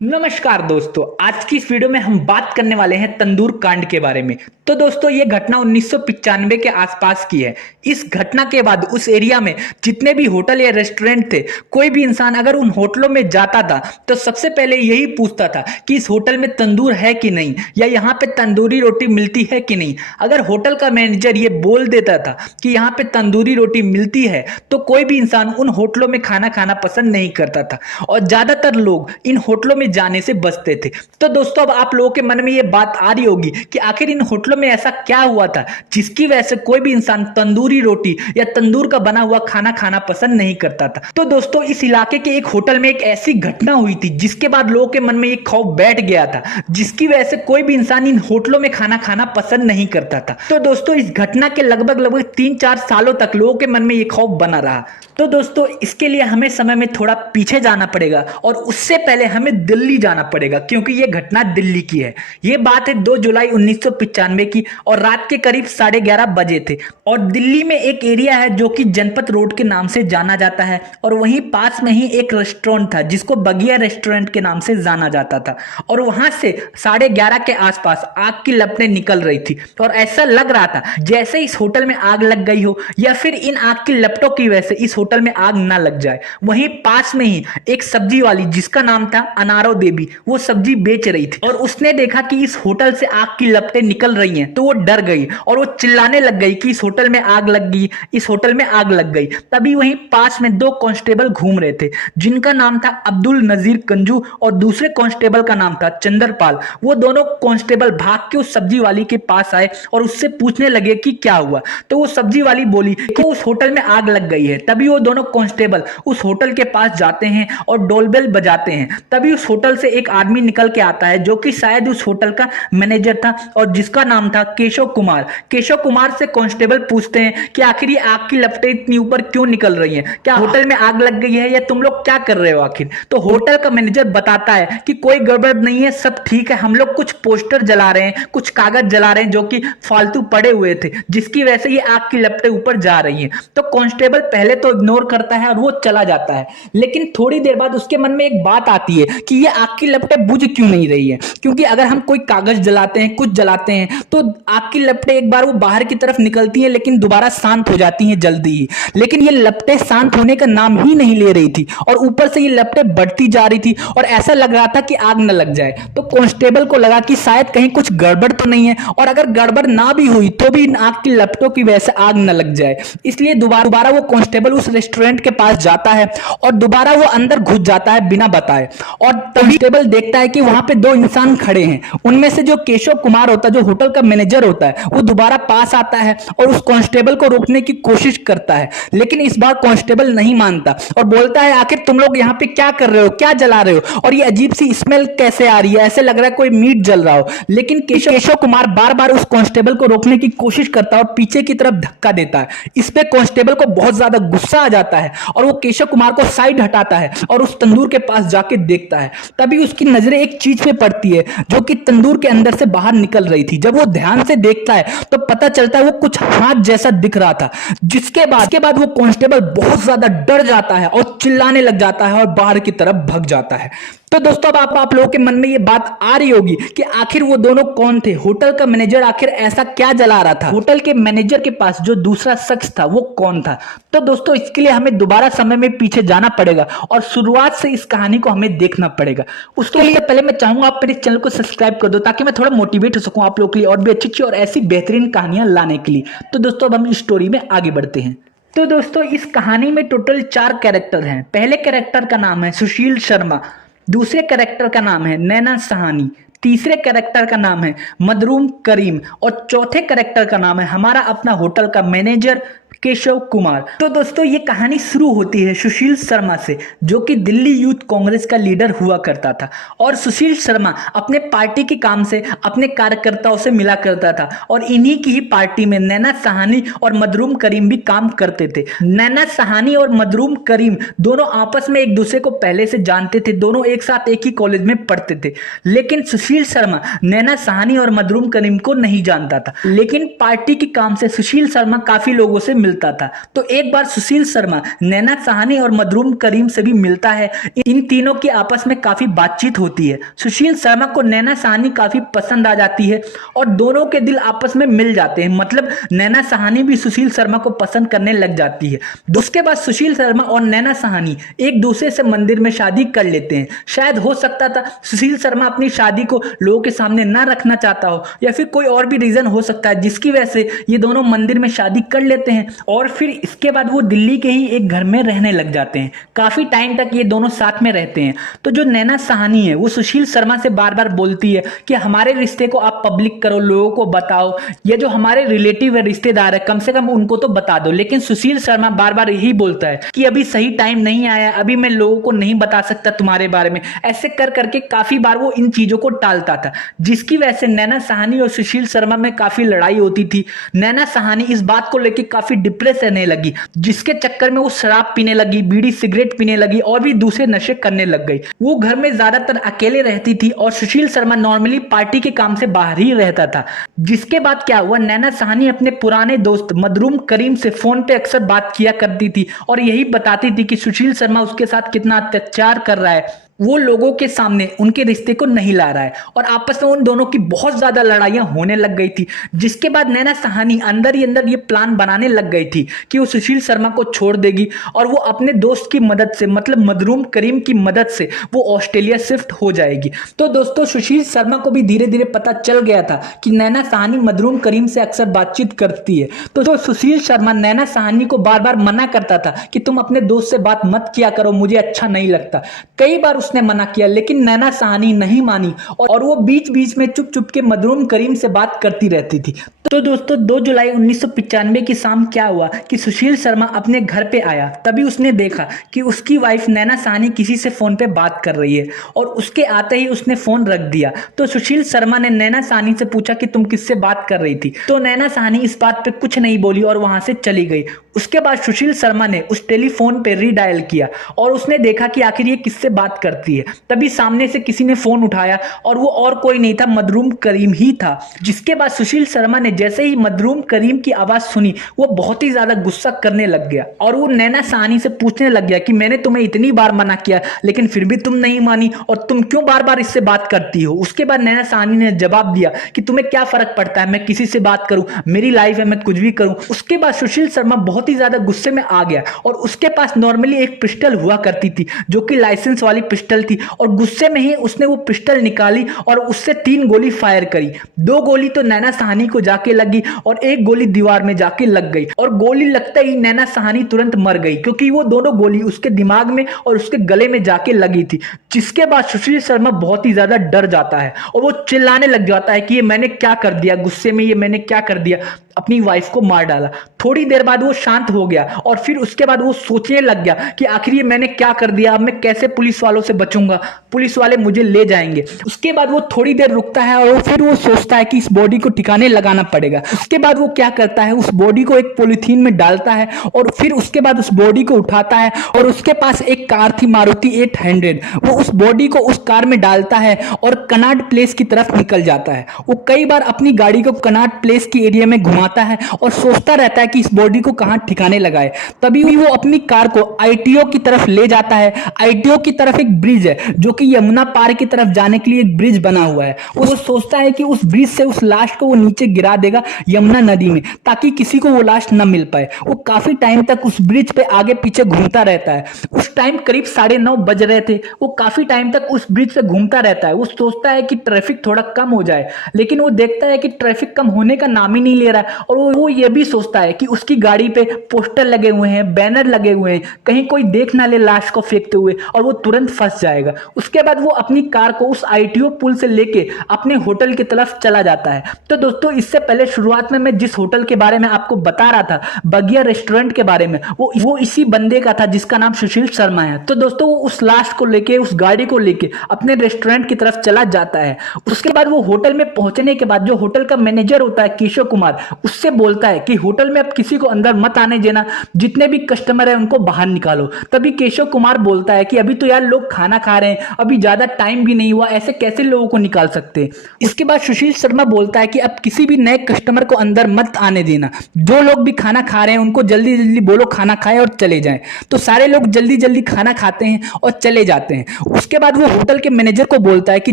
नमस्कार दोस्तों, आज की इस वीडियो में हम बात करने वाले हैं तंदूर कांड के बारे में। तो दोस्तों, ये घटना 1995 के आसपास की है। इस घटना के बाद उस एरिया में जितने भी होटल या रेस्टोरेंट थे, कोई भी इंसान अगर उन होटलों में जाता था तो सबसे पहले यही पूछता था कि इस होटल में तंदूर है कि नहीं, या यहाँ पे तंदूरी रोटी मिलती है कि नहीं। अगर होटल का मैनेजर ये बोल देता था कि यहाँ पे तंदूरी रोटी मिलती है, तो कोई भी इंसान उन होटलों में खाना खाना पसंद नहीं करता था और ज्यादातर लोग इन होटलों में जाने से बचते थे। तो दोस्तों, अब आप लोगों के मन में ये बात आ रही होगी कि आखिर इन होटलों में ऐसा क्या हुआ था जिसकी वजह से कोई भी इंसान तंदूरी रोटी या तंदूर का बना हुआ खाना खाना पसंद नहीं करता था। तो दोस्तों, इस इलाके के एक होटल में एक ऐसी घटना हुई थी जिसके बाद लोगों के मन में एक खौफ बैठ गया था, जिसकी वजह से कोई भी इंसान इन होटलों में खाना खाना पसंद नहीं करता था। तो दोस्तों, इस घटना के लगभग लगभग 3-4 सालों तक लोगों के मन में ये खौफ बना रहा। तो दोस्तों, इसके लिए हमें समय में थोड़ा पीछे जाना पड़ेगा और उससे पहले हमें दिल्ली जाना पड़ेगा, क्योंकि ये घटना दिल्ली की है। ये बात है 2 जुलाई 1995 की और रात के करीब 11:30 बजे थे। और दिल्ली में एक एरिया है जो कि जनपथ रोड के नाम से जाना जाता है, और वहीं पास में ही एक रेस्टोरेंट था जिसको बगिया रेस्टोरेंट के नाम से जाना जाता था। और वहां से 11:30 के आसपास आग की लपटें निकल रही थी और ऐसा लग रहा था जैसे इस होटल में आग लग गई हो, या फिर इन आग की लपटों की वजह से इस होटल में आग ना लग जाए। वहीं पास में ही एक सब्जी वाली जिसका नाम था अनारो देवी, वो सब्जी बेच रही थी और उसने देखा कि इस होटल से आग की लपटें निकल रही हैं, तो वो डर गई और वो चिल्लाने लग गई कि इस होटल में आग लग गई, इस होटल में आग लग गई। तभी वहीं पास में 2 कांस्टेबल घूम रहे थे जिनका नाम था अब्दुल नजीर कंजू और दूसरे कांस्टेबल का नाम था चंद्रपाल। वो दोनों कांस्टेबल भाग के उस सब्जी वाली के पास आए और उससे पूछने लगे कि क्या हुआ। तो वो सब्जी वाली बोली कि उस होटल में आग लग गई है। तभी वो दोनों कांस्टेबल उस होटल के पास जाते हैं और डोरबेल बजाते हैं। तभी उस होटल से एक आदमी निकल के आता है जो कि शायद उस होटल का मैनेजर था और जिसका नाम था केशव कुमार। केशव कुमार से कांस्टेबल पूछते हैं कि आखिर ये आग की लपटें इतनी ऊपर क्यों निकल रही हैं, क्या होटल में आग लग गई है या तुम लोग क्या कर रहे हो आखिर। तो होटल का मैनेजर बताता है कि कोई गड़बड़ नहीं है, सब ठीक है, हम लोग कुछ पोस्टर जला रहे हैं, कुछ कागज जला रहे हैं जो कि फालतू पड़े हुए थे, जिसकी वजह से ये आग की लपटें ऊपर जा रही हैं। तो कांस्टेबल पहले तो इग्नोर करता है और वो चला जाता है, लेकिन थोड़ी देर बाद उसके मन में एक बात आती है कि ये आग की लपटें बुझ क्यों नहीं रही है। क्योंकि अगर हम कोई कागज जलाते हैं, कुछ जलाते हैं, तो आग की लपटें एक बार वो बाहर की तरफ निकलती हैं लेकिन दोबारा शांत हो जाती हैं जल्दी ही। लेकिन ये लपटें शांत होने का नाम ही नहीं ले रही थी और ऊपर से ये लपटें बढ़ती जा रही थी और ऐसा लग रहा था कि आग न लग जाए। तो कांस्टेबल को लगा कि शायद कहीं कुछ गड़बड़ तो नहीं है, और अगर गड़बड़ ना भी हुई तो भी इन आग की लपटों की वजह से आग न लग जाए। इसलिए दोबारा वो कांस्टेबल उस रेस्टोरेंट के पास जाता है और दोबारा वो अंदर घुस जाता है बिना बताए। और कांस्टेबल देखता है कि वहां पे 2 इंसान खड़े हैं। उनमें से जो केशव कुमार होता है, जो होटल का मैनेजर होता है, वो दोबारा पास आता है और उस कांस्टेबल को रोकने की कोशिश करता है। लेकिन इस बार कांस्टेबल नहीं मानता और बोलता है, आखिर तुम लोग यहाँ पे क्या कर रहे हो, क्या जला रहे हो, और ये अजीब सी स्मेल कैसे आ रही है, ऐसे लग रहा है कोई मीट जल रहा हो। लेकिन केशव कुमार बार बार उस कांस्टेबल को रोकने की कोशिश करता है और पीछे की तरफ धक्का देता है। इस पे कांस्टेबल को बहुत ज्यादा गुस्सा आ जाता है और वो केशव कुमार को साइड हटाता है और उस तंदूर के पास जाके देखता है। तभी उसकी नजरें एक चीज पे पड़ती है जो कि तंदूर के अंदर से बाहर निकल रही थी। जब वो ध्यान से देखता है तो पता चलता है वो कुछ हाथ जैसा दिख रहा था, जिसके बाद वो कांस्टेबल बहुत ज्यादा डर जाता है और चिल्लाने लग जाता है और बाहर की तरफ भाग जाता है। तो दोस्तों, अब आप लोगों के मन में ये बात आ रही होगी कि आखिर वो दोनों कौन थे, होटल का मैनेजर आखिर ऐसा क्या जला रहा था, होटल के मैनेजर के पास जो दूसरा शख्स था वो कौन था। तो दोस्तों, इसके लिए हमें दोबारा समय में पीछे जाना पड़ेगा और शुरुआत से इस कहानी को हमें देखना पड़ेगा। उसके लिए पहले मैं चाहूंगा आप मेरे चैनल को सब्सक्राइब कर दो ताकि मैं थोड़ा मोटिवेट हो सकूं आप लोगों के लिए और भी अच्छी और ऐसी बेहतरीन कहानियां लाने के लिए। तो दोस्तों, अब हम इस स्टोरी में आगे बढ़ते हैं। तो दोस्तों, इस कहानी में टोटल 4 कैरेक्टर हैं। पहले कैरेक्टर का नाम है सुशील शर्मा, दूसरे कैरेक्टर का नाम है नैना सहानी, तीसरे कैरेक्टर का नाम है मदरूम करीम और चौथे कैरेक्टर का नाम है हमारा अपना होटल का मैनेजर केशव कुमार। तो दोस्तों, ये कहानी शुरू होती है सुशील शर्मा से, जो कि दिल्ली यूथ कांग्रेस का लीडर हुआ करता था। और सुशील शर्मा अपने पार्टी के काम से अपने कार्यकर्ताओं से मिला करता था और इन्हीं की ही पार्टी में नैना सहानी और मदरूम करीम भी काम करते थे। नैना सहानी और मदरूम करीम दोनों आपस में एक दूसरे को पहले से जानते थे, दोनों एक साथ एक ही कॉलेज में पढ़ते थे। लेकिन सुशील शर्मा नैना सहानी और मदरूम करीम को नहीं जानता था, लेकिन पार्टी के काम से सुशील शर्मा काफी लोगों से मिलता था। तो एक बार सुशील शर्मा नैना साहनी और मजरूम करीम से भी मिलता है। इन तीनों की आपस में काफी बातचीत होती है। सुशील शर्मा को नैना साहनी काफी पसंद आ जाती है और दोनों के दिल आपस में मिल जाते हैं, मतलब नैना साहनी भी सुशील शर्मा को पसंद करने लग जाती है। उसके बाद सुशील शर्मा और नैना साहनी एक दूसरे से मंदिर में शादी कर लेते हैं। शायद हो सकता था सुशील शर्मा अपनी शादी को लोगों के सामने ना रखना चाहता हो, या फिर कोई और भी रीजन हो सकता है जिसकी वजह से ये दोनों मंदिर में शादी कर लेते हैं और फिर इसके बाद वो दिल्ली के ही एक घर में रहने लग जाते हैं। काफी टाइम तक ये दोनों साथ में रहते हैं। तो जो नैना साहनी है वो सुशील शर्मा से बार बार बोलती है कि हमारे रिश्ते को आप पब्लिक करो, लोगों को बताओ, ये जो हमारे रिलेटिव है, रिश्तेदार है, कम से कम उनको तो बता दो। लेकिन सुशील शर्मा बार बार यही बोलता है कि अभी सही टाइम नहीं आया, अभी मैं लोगों को नहीं बता सकता तुम्हारे बारे में। ऐसे कर करके काफी बार वो इन चीजों को टालता था, जिसकी वजह से नैना साहनी और सुशील शर्मा में काफी लड़ाई होती थी। नैना साहनी इस बात को लेकर काफी डिप्रेस रहने लगी, जिसके चक्कर में वो शराब पीने लगी, बीड़ी सिगरेट पीने लगी और भी दूसरे नशे करने लग गई। वो घर में ज्यादातर अकेले रहती थी और सुशील शर्मा नॉर्मली पार्टी के काम से बाहर ही रहता था। जिसके बाद क्या हुआ, नैना साहनी अपने पुराने दोस्त मजरूम करीम से फोन पे अक्सर बात किया करती थी और यही बताती थी कि सुशील शर्मा उसके साथ कितना अत्याचार कर रहा है, वो लोगों के सामने उनके रिश्ते को नहीं ला रहा है। और आपस में उन दोनों की बहुत ज्यादा लड़ाइयां होने लग गई थी। जिसके बाद नैना साहनी अंदर ही अंदर ये प्लान बनाने लग गई थी कि वो सुशील शर्मा को छोड़ देगी और वो अपने दोस्त की मदद से, मतलब मजरूम करीम की मदद से वो ऑस्ट्रेलिया शिफ्ट हो जाएगी। तो दोस्तों सुशील शर्मा को भी धीरे धीरे पता चल गया था कि नैना साहनी मजरूम करीम से अक्सर बातचीत करती है। तो सुशील शर्मा नैना साहनी को बार बार मना करता था कि तुम अपने दोस्त से बात मत किया करो, मुझे अच्छा नहीं लगता। कई बार उसने मना किया लेकिन नैना साहनी नहीं मानी और वो बीच बीच में चुप चुप के मजरूम करीम से बात करती रहती थी। तो दोस्तों 2 जुलाई 1995 की शाम क्या हुआ कि सुशील शर्मा अपने घर पे आया। तभी उसने देखा कि उसकी वाइफ नैना साहनी किसी से फोन पे बात कर रही है और उसके आते ही उसने फोन रख दिया। तो सुशील शर्मा ने नैना साहनी से पूछा कि तुम किससे बात कर रही थी। तो नैना साहनी इस बात पे कुछ नहीं बोली और वहां से चली गई। उसके बाद सुशील शर्मा ने उस टेलीफोन पे रीडायल किया और उसने देखा कि आखिर ये किससे बात करती है। तभी सामने से किसी ने फोन उठाया और वो और कोई नहीं था, मजरूम करीम ही था। जिसके बाद सुशील शर्मा ने जैसे ही मजरूम करीम की आवाज सुनी वो बहुत ही ज्यादा गुस्सा करने लग गया और वो नैना साहनी से पूछने लग गया कि मैंने तुम्हें इतनी बार मना किया लेकिन फिर भी तुम नहीं मानी और तुम क्यों बार बार इससे बात करती हो। उसके बाद नैना साहनी ने जवाब दिया कि तुम्हें क्या फर्क पड़ता है, मैं किसी से बात करूं, मेरी लाइफ है, मैं कुछ भी करूं। उसके बाद सुशील शर्मा बहुत ही ज्यादा गुस्से में आ गया और उसके पास नॉर्मली एक पिस्टल हुआ करती थी जो कि लाइसेंस वाली पिस्टल थी और गुस्से में ही उसने वो पिस्टल निकाली और उससे 3 गोली फायर करी। 2 गोली तो नैना साहनी को जाके लगी और 1 गोली दीवार में जाके लग गई और गोली लगते ही नैना साहनी तुरंत मर गई क्योंकि वो दोनों गोली उसके दिमाग में और उसके गले में जाके लगी थी। जिसके बाद सुशील शर्मा बहुत ही ज्यादा डर जाता है और वो चिल्लाने लग जाता है कि ये मैंने क्या कर दिया, गुस्से में ये मैंने क्या कर दिया, अपनी वाइफ को मार डाला। थोड़ी देर बाद वो शांत हो गया और फिर उसके बाद वो सोचने लग गया कि आखिर ये मैंने क्या कर दिया, अब मैं कैसे पुलिस वालों से बचूंगा, पुलिस वाले मुझे ले जाएंगे। उसके बाद वो थोड़ी देर रुकता है और फिर वो सोचता है कि इस बॉडी को ठिकाने लगाना पड़ेगा। उसके बाद वो क्या करता है, उस बॉडी को एक पॉलीथीन में डालता है और फिर उसके बाद उस बॉडी को उठाता है और उसके पास एक कार थी मारुति 800, वो उस बॉडी को उस कार में डालता है और कनाट प्लेस की तरफ निकल जाता है। वो कई बार अपनी गाड़ी को कनाट प्लेस की एरिया में घुमाता है और सोचता रहता है कि इस बॉडी को कहां ठिकाने लगाए। तभी वो अपनी कार को आईटीओ की तरफ ले जाता है। आईटीओ की तरफ एक ब्रिज है जो कि यमुना पार की तरफ जाने के लिए एक ब्रिज बना हुआ है। वो सोचता है कि उस ब्रिज से उस लाश को वो नीचे गिरा देगा यमुना नदी में ताकि किसी को वो लाश न मिल पाए। वो काफी टाइम तक उस ब्रिज पे आगे पीछे घूमता रहता है। उस टाइम करीब 9:30 बज रहे थे। वो काफी टाइम तक उस ब्रिज पे घूमता रहता है। वो सोचता है कि ट्रैफिक थोड़ा कम हो जाए, लेकिन वो देखता है कि ट्रैफिक कम होने का नाम ही नहीं ले रहा है। और वो ये भी सोचता है कि उसकी गाड़ी पे पोस्टर लगे हुए हैं, बैनर लगे हुए हैं, कहीं कोई देख ना ले लाश को फेंकते हुए और वो तुरंत फंस जाएगा। उसके बाद वो अपनी कार को उस आईटीओ पुल से लेके अपने होटल की तरफ चला जाता है। तो दोस्तों इससे पहले शुरुआत में मैं जिस होटल के बारे में आपको बता रहा था, बगिया रेस्टोरेंट के बारे में, वो इसी बंदे का था जिसका नाम सुशील शर्मा है। तो दोस्तों वो उस लाश को लेके, उस गाड़ी को लेके अपने रेस्टोरेंट की तरफ चला जाता है। उसके बाद वो होटल में पहुंचने के बाद जो होटल का मैनेजर होता है केशव कुमार, उससे बोलता है कि होटल में अब किसी को अंदर मत आने देना, जितने भी कस्टमर है उनको बाहर निकालो। तभी केशव कुमार बोलता है कि अभी तो यार लोग खाना खा रहे हैं, अभी ज्यादा टाइम भी नहीं हुआ, ऐसे कैसे लोगों को निकाल सकते हैं। इसके बाद सुशील शर्मा बोलता है कि अब किसी भी नए कस्टमर को अंदर मत आने देना, जो लोग भी खाना खा रहे हैं उनको जल्दी जल्दी बोलो खाना खाएं और चले जाएं। तो सारे लोग जल्दी जल्दी खाना खाते हैं और चले जाते हैं। उसके बाद वो होटल के मैनेजर को बोलता है कि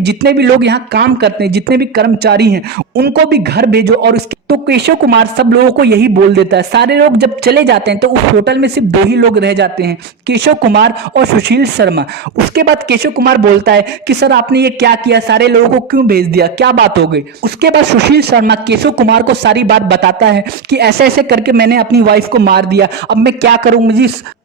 जितने भी लोग यहाँ काम करते हैं, जितने भी कर्मचारी हैं, उनको भी घर भेजो। और उसके तो केशव कुमार सब लोगों को यही बोल देता है। सारे लोग जब चले जाते हैं तो उस होटल में सिर्फ 2 ही लोग रह जाते हैं, केशव कुमार और सुशील शर्मा। उसके बाद केशव कुमार बोलता है कि सर आपने ये क्या किया, सारे लोगों को क्यों भेज दिया, क्या बात हो गई। उसके बाद सुशील शर्मा केशव कुमार को सारी बात बताता है कि ऐसे ऐसे करके मैंने अपनी वाइफ को मार दिया, अब मैं क्या करूं,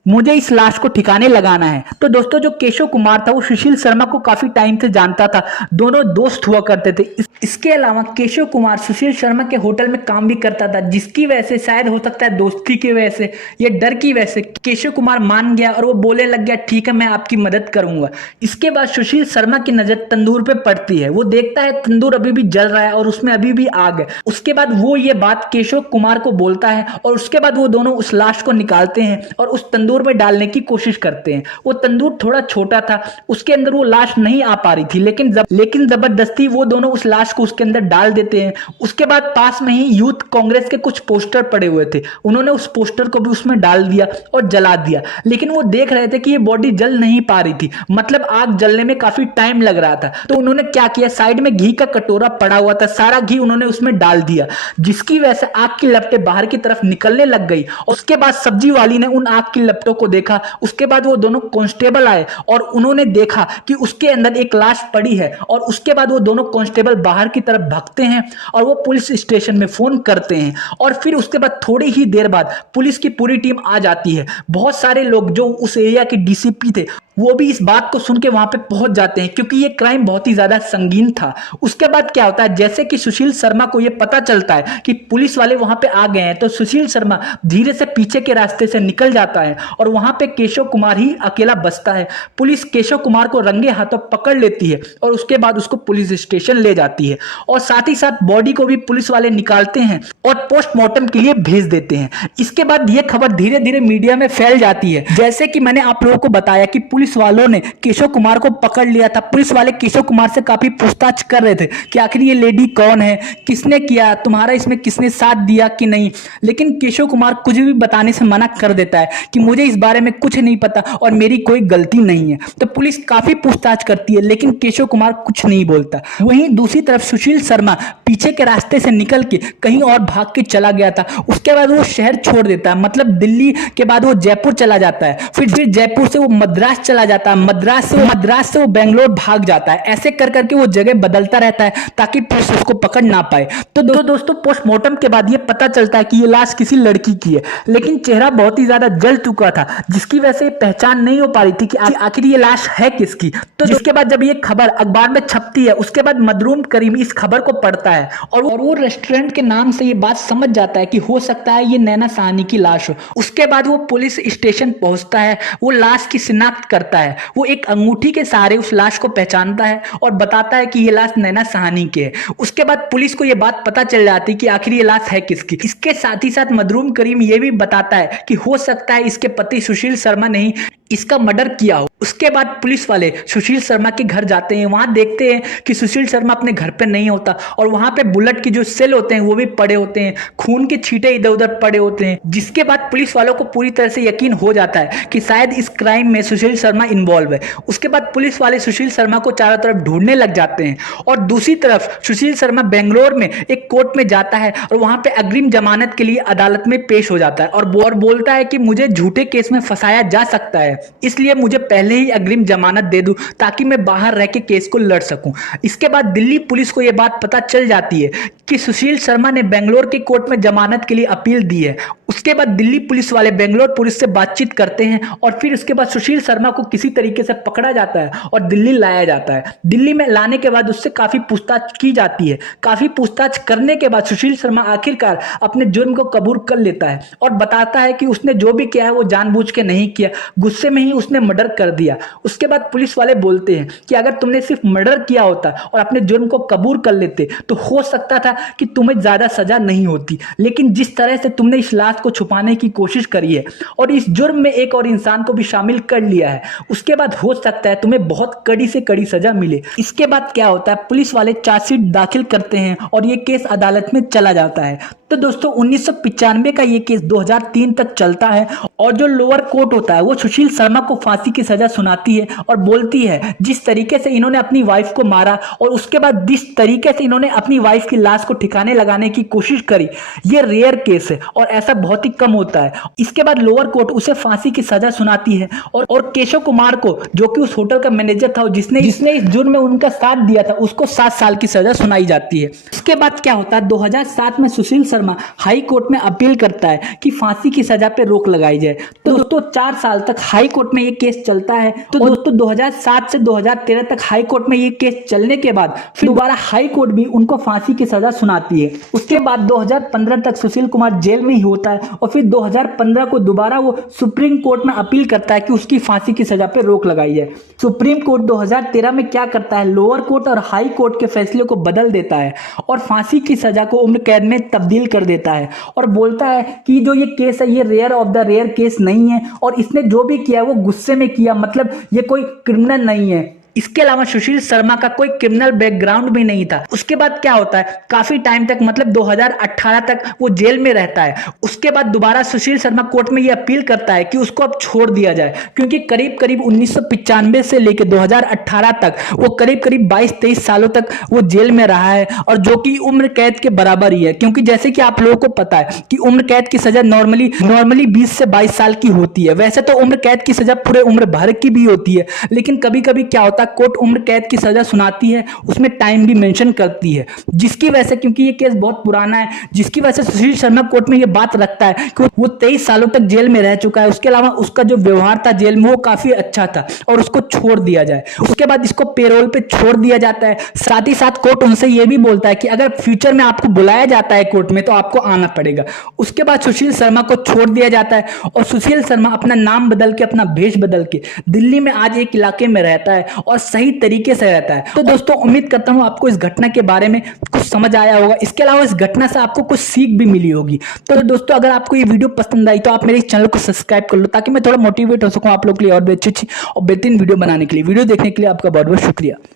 मुझे इस लाश को ठिकाने लगाना है। तो दोस्तों जो केशव कुमार था वो सुशील शर्मा को काफी टाइम से जानता था, दोनों दोस्त हुआ करते थे। इसके अलावा केशव कुमार सुशील शर्मा के होटल में काम भी करता था, जिसकी वजह से शायद हो सकता है दोस्ती की वजह से या डर की वजह से केशव कुमार मान गया और वो बोलने लग गया ठीक है मैं आपकी मदद करूंगा। इसके बाद सुशील शर्मा की नजर तंदूर पे पड़ती है, वो देखता है तंदूर अभी भी जल रहा है और उसमें अभी भी आग है। उसके बाद वो ये बात केशव कुमार को बोलता है और उसके बाद वो दोनों उस लाश को निकालते हैं और उस तंदूर में डालने की कोशिश करते हैं। वो तंदूर थोड़ा छोटा था, उसके अंदर वो लाश नहीं आ पा रही थी, लेकिन जबरदस्ती वो दोनों उस लाश को उसके अंदर डाल देते हैं। उसके बाद पास में ही यूथ कांग्रेस के कुछ पोस्टर पड़े हुए थे, उन्होंने उस पोस्टर को भी उसमें डाल दिया और जला दिया। लेकिन वो देख रहे थे कि ये बॉडी जल नहीं पा रही थी, मतलब आग जलने में काफी टाइम लग रहा था। तो उन्होंने क्या किया, साइड में घी का कटोरा पड़ा हुआ था, सारा घी उन्होंने उसमें डाल दिया, जिसकी वजह से आग की लपटें बाहर की तरफ निकलने लग गई। और उसके बाद सब्जी वाली ने उन आग की लपटों को देखा। उसके बाद वो दोनों कांस्टेबल आए और उन्होंने देखा कि उसके अंदर एक लाश पड़ी है। और उसके बाद वो दोनों कांस्टेबल बाहर की तरफ भागते हैं और वो पुलिस स्टेशन में फोन करते हैं। और फिर उसके बाद थोड़ी ही देर बाद पुलिस की पूरी टीम आ जाती है। बहुत सारे लोग जो उस एरिया के डीसीपी थे वो भी इस बात को सुन के वहां पे पहुंच जाते हैं, क्योंकि ये क्राइम बहुत ही ज्यादा संगीन था। उसके बाद क्या होता है, जैसे कि सुशील शर्मा को ये पता चलता है कि पुलिस वाले वहां पे आ गए हैं, तो सुशील शर्मा धीरे से पीछे के रास्ते से निकल जाता है और वहां पे केशव कुमार ही अकेला बचता है। पुलिस केशव कुमार को रंगे हाथों पकड़ लेती है और उसके बाद उसको पुलिस स्टेशन ले जाती है और साथ ही साथ बॉडी को भी पुलिस वाले निकालते हैं और पोस्टमार्टम के लिए भेज देते हैं। इसके बाद ये खबर धीरे धीरे मीडिया में फैल जाती है। जैसे कि मैंने आप लोगों को बताया कि पुलिस वालों ने केशव कुमार को पकड़ लिया था। पुलिस वाले केशव कुमार से काफी पूछताछ कर रहे थे कि आखिर ये लेडी कौन है, किसने किया, तुम्हारा इसमें किसने साथ दिया कि नहीं। लेकिन केशव कुमार कुछ भी बताने से मना कर देता है कि मुझे इस बारे में कुछ नहीं पता और मेरी कोई गलती नहीं है। तो पुलिस काफी पूछताछ करती है लेकिन केशव कुमार कुछ नहीं बोलता। वहीं दूसरी तरफ सुशील शर्मा पीछे के रास्ते से निकल के कहीं और भाग के चला गया था। उसके बाद वो शहर छोड़ देता है, मतलब दिल्ली के बाद वो जयपुर चला जाता है, फिर जयपुर से वो मद्रास चला जाता है, मद्रास से वो बेंगलोर भाग जाता है। ऐसे कर करके वो जगह बदलता रहता है ताकि पुलिस उसको पकड़ ना पाए। तो दोस्तों पोस्टमार्टम के बाद ये पता चलता है कि ये लाश किसी लड़की की है, लेकिन चेहरा बहुत ही ज्यादा जल चुका था, जिसकी वजह से पहचान नहीं हो पा रही थी कि आखिर ये लाश है किसकी। तो जिसके बाद जब ये खबर अखबार में छपती है, उसके बाद मजरूम करीम इस खबर को पढ़ता है और वो रेस्टोरेंट के नाम से ये बात समझ जाता है कि हो सकता है ये नैना साहनी की लाश हो। उसके बाद वो पुलिस स्टेशन पहुंचता है, वो लाश की शिनाख्त करता है, वो एक अंगूठी के सहारे उस लाश को पहचानता है और बताता है कि ये लाश नैना साहनी की है। उसके बाद पुलिस को ये बात पता चल जाती है कि आखिर ये लाश है किसकी। इसके साथ ही साथ मजरूम करीम ये भी बताता है कि हो सकता है इसके पति सुशील शर्मा ने ही इसका मर्डर किया हो। उसके बाद पुलिस वाले सुशील शर्मा के घर जाते हैं, वहां देखते हैं कि सुशील शर्मा अपने घर पे नहीं होता और वहां पे बुलेट के जो सेल होते हैं वो भी पड़े होते हैं, खून के छींटे इधर उधर पड़े होते हैं। जिसके बाद पुलिस वालों को पूरी तरह से यकीन हो जाता है कि शायद इस क्राइम में सुशील शर्मा इन्वॉल्व है। उसके बाद पुलिस वाले सुशील शर्मा को चारों तरफ ढूंढने लग जाते हैं और दूसरी तरफ सुशील शर्मा बेंगलोर में एक कोर्ट में जाता है और वहां पे अग्रिम जमानत के लिए अदालत में पेश हो जाता है और बोलता है कि मुझे झूठे केस में फंसाया जा सकता है, इसलिए मुझे पहले ही अग्रिम जमानत दे दूं ताकि मैं बाहर रह के केस को लड़ सकूं। इसके बाद दिल्ली पुलिस को यह बात पता चल जाती है कि सुशील शर्मा ने बेंगलोर के कोर्ट में जमानत के लिए अपील दी है। उसके बाद दिल्ली पुलिस वाले बेंगलोर पुलिस से बातचीत करते हैं और फिर उसके बाद सुशील शर्मा को किसी तरीके से पकड़ा जाता है और दिल्ली लाया जाता है। दिल्ली में लाने के बाद उससे काफी पूछताछ की जाती है। काफी पूछताछ करने के बाद सुशील शर्मा आखिरकार अपने जुर्म को कबूल कर लेता है और बताता है कि उसने जो भी किया है वो जानबूझ के नहीं किया, गुस्से गुस्से में ही उसने मर्डर कर दिया। उसके बाद पुलिस वाले बोलते हैं कि अगर तुमने सिर्फ मर्डर किया होता और अपने जुर्म को कबूल कर लेते तो हो सकता था कि तुम्हें ज्यादा सजा नहीं होती, लेकिन जिस तरह से तुमने इस लाश को छुपाने की कोशिश करी है और इस जुर्म में एक और इंसान को भी शामिल कर लिया है, उसके बाद हो सकता है तुम्हें बहुत कड़ी से कड़ी सजा मिले। इसके बाद क्या होता है, पुलिस वाले चार्जशीट दाखिल करते हैं और ये केस अदालत में चला जाता है। तो दोस्तों 1995 का ये केस 2003 तक चलता है और जो लोअर कोर्ट होता है वो सुशील शर्मा को फांसी की सजा सुनाती है और बोलती है जिस तरीके से इन्होंने अपनी वाइफ को मारा और उसके बाद जिस तरीके से इन्होंने अपनी वाइफ की लाश को ठिकाने लगाने की कोशिश करी, ये रेयर केस है और ऐसा बहुत ही कम होता है। इसके बाद लोअर कोर्ट उसे फांसी की सजा सुनाती है और केशव कुमार को, जो कि उस होटल का मैनेजर था जिसने इस जुर्म में उनका साथ दिया था, उसको 7 साल की सजा सुनाई जाती है। इसके बाद क्या होता है, 2007 में सुशील शर्मा हाई कोर्ट में अपील करता है कि फांसी की सजा पे रोक लगाई जाए। तो दोस्तों 4 साल तक हाई कोर्ट में ये केस चलता है। तो दोस्तों 2007 से 2013 तक हाई कोर्ट में ये केस चलने के बाद फिर दोबारा हाई कोर्ट भी उनको फांसी की सजा सुनाती है। उसके बाद 2015 तक सुशील कुमार जेल में ही होता है और फिर 2015 को दोबारा वो सुप्रीम कोर्ट में अपील करता है कि उसकी फांसी की सजा पे रोक लगाई जाए। सुप्रीम कोर्ट 2013 में क्या करता है, लोअर कोर्ट और हाई कोर्ट के फैसले को बदल देता है और फांसी की सजा को उम्र कैद में तब्दील कर देता है और बोलता है कि जो ये केस है ये rare of the rare case नहीं है और इसने जो भी किया है वो गुस्से में किया, मतलब ये कोई क्रिमिनल नहीं है। इसके अलावा सुशील शर्मा का कोई क्रिमिनल बैकग्राउंड भी नहीं था। उसके बाद क्या होता है, काफी टाइम तक मतलब 2018 तक वो जेल में रहता है। उसके बाद दोबारा सुशील शर्मा कोर्ट में ये अपील करता है कि उसको अब छोड़ दिया जाए, क्योंकि करीब करीब 1995 से लेकर 2018 तक वो करीब करीब 22-23 सालों तक वो जेल में रहा है और जो कि उम्र कैद के बराबर ही है। क्योंकि जैसे कि आप लोगों को पता है कि उम्र कैद की सजा नॉर्मली 20 से 22 साल की होती है। वैसे तो उम्र कैद की सजा पूरे उम्र भर की भी होती है, लेकिन कभी कभी क्या होता है कोर्ट उम्र कैद की सजा सुनाती है, उसमें टाइम भी मेंशन करती है, जिसकी वजह से, क्योंकि ये केस बहुत पुराना है, जिसकी वजह से सुशील शर्मा कोर्ट में ये बात रखता है कि वो 23 सालों तक जेल में रह चुका है। उसके अलावा उसका जो व्यवहार था जेल में वो काफी अच्छा था और उसको छोड़ दिया जाए। उसके बाद इसको पेरोल पे छोड़ दिया जाता है। साथ ही साथ कोर्ट उनसे ये भी बोलता है कि अगर फ्यूचर में आपको बुलाया जाता है कोर्ट में तो आपको आना पड़ेगा। उसके बाद सुशील शर्मा को छोड़ दिया जाता है और सुशील शर्मा अपना नाम बदल के, अपना भेष बदल के दिल्ली में आज एक इलाके में रहता है और सही तरीके से रहता है। तो दोस्तों उम्मीद करता हूं आपको इस घटना के बारे में कुछ समझ आया होगा। इसके अलावा इस घटना से आपको कुछ सीख भी मिली होगी। तो दोस्तों अगर आपको ये वीडियो पसंद आई तो आप मेरे चैनल को सब्सक्राइब कर लो, ताकि मैं थोड़ा मोटिवेट हो सकूं आप लोग के लिए और भी अच्छी और बेहतरीन वीडियो बनाने के लिए। वीडियो देखने के लिए आपका बहुत बहुत शुक्रिया।